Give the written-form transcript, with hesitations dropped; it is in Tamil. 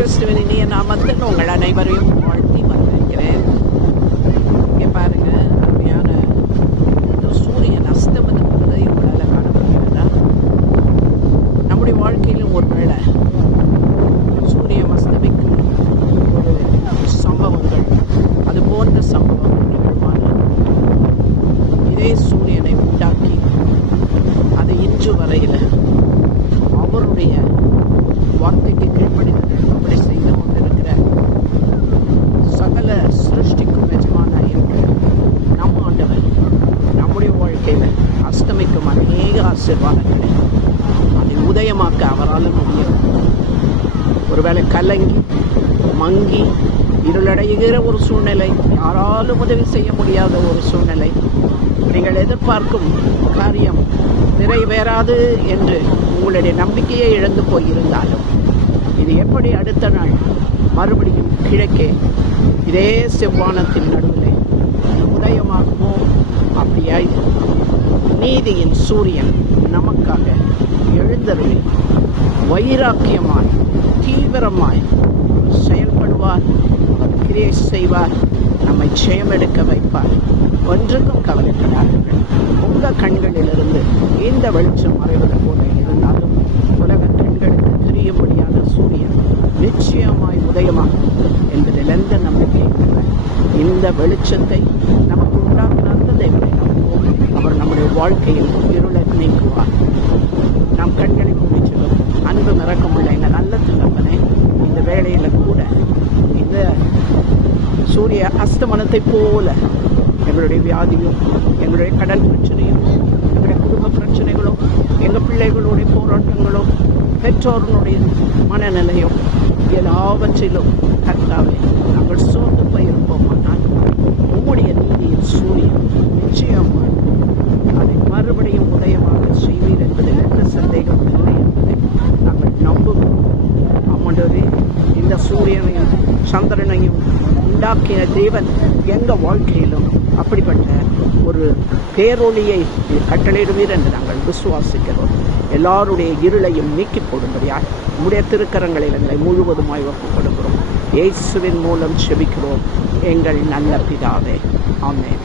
கிறிஸ்துவின் இனிய நாமத்தில் உங்கள் அனைவரையும் வாழ்த்தி வரவேற்கிறேன். இங்கே பாருங்க, அருமையான இந்த சூரியன் அஸ்தமனத்தை உங்களால் காண முடிகிறதா? நம்முடைய வாழ்க்கையிலும் ஒரு வேளை சூரியன் அஸ்தமிக்கும் ஒரு சம்பவங்கள், அது போன்ற சம்பவங்கள் நிகழ்வான இதே சூரியனை உண்டாக்கி அது இன்று வரையில் அவருடைய வார்த்தைக்கு கீழ்ப்படிந்து செய்து கொண்டிருக்கிற சகல சிருஷ்டிக்கும் எஜமானாக இருக்கிற நம் ஆண்டவர் நம்முடைய வாழ்க்கையில் அஸ்தமிக்கும் அநேக ஆசீர்வாதங்களை அதை உதயமாக்க அவரால் முடியும். ஒருவேளை கலங்கி மங்கி இருளடைகிற ஒரு சூழ்நிலை, யாராலும் உதவி செய்ய முடியாத ஒரு சூழ்நிலை, நீங்கள் எதிர்பார்க்கும் காரியம் நிறைவேறாது என்று உங்களுடைய நம்பிக்கையை இழந்து போயிருந்தாலும் இது எப்படி அடுத்த நாள் மறுபடியும் கிழக்கே இதே செவ்வானத்தின் நடுவில் உதயமாகுமோ? அப்படியாய் நீதியின் சூரியன் நமக்காக எழுந்தருளி வைராக்கியமாய் தீவிரமாய் செயல்படுவார், கிரியை செய்வார், நம்மை ஜெயமெடுக்க வைப்பார். ஒன்றுக்கும் கவலைப்படாதீர்கள். உங்கள் கண்களிலிருந்து இந்த வெளிச்சம் மறைவது போல இருந்தாலும் உலக கண்களுக்கு தெரியும்படியான சூரியன் நிச்சயமாய் உதயமாகும் என்பதில் எந்த நம்பிக்கை இல்லை. இந்த வெளிச்சத்தை நமக்கு உண்டாக்குன அந்த தேவனை நம்புவோம். அவர் நம்முடைய வாழ்க்கையில் இருளை நீக்குவார். நம் கண்களை முடிச்சதும் அன்பு இறக்கமுள்ள எங்கள் நல்ல தகப்பனே, இந்த வேளையில் கூட இந்த சூரிய அஸ்தமனத்தை போல எங்களுடைய வியாதியும், எங்களுடைய கடன் பிரச்சனையும், எங்களுடைய குடும்ப பிரச்சனைகளும், எங்கள் பிள்ளைகளுடைய போராட்டங்களும், பெற்றோர்களுடைய மனநிலையும் எல்லாவற்றிலும் கர்த்தாவே நாங்கள் சோர்ந்து போயிருப்போமானால் உம்முடைய நீதியின் சூரியன் நிச்சயமாக அதை மறுபடியும் உதயமாக செய்வீர் என்பதில் எந்த சந்தேகம் இல்லை என்பதை நாங்கள் நம்புகிறோம். ஆமாண்டவரே, இந்த சூரியனையும் சந்திரனையும் உண்டாக்கின தேவன் எங்கள் வாழ்க்கையிலும் அப்படிப்பட்ட ஒரு பேரொளியை கட்டளையிடுவீர் என்று நாங்கள் விசுவாசிக்கிறோம். எல்லாருடைய இருளையும் நீக்கி போடும்படியால் உம்முடைய திருக்கரங்களில் எங்களை முழுவதுமாய் ஒப்புக் கொடுக்கிறோம். இயேசுவின் மூலம் செபிக்கிறோம் எங்கள் நல்ல பிதாவே. ஆமென்.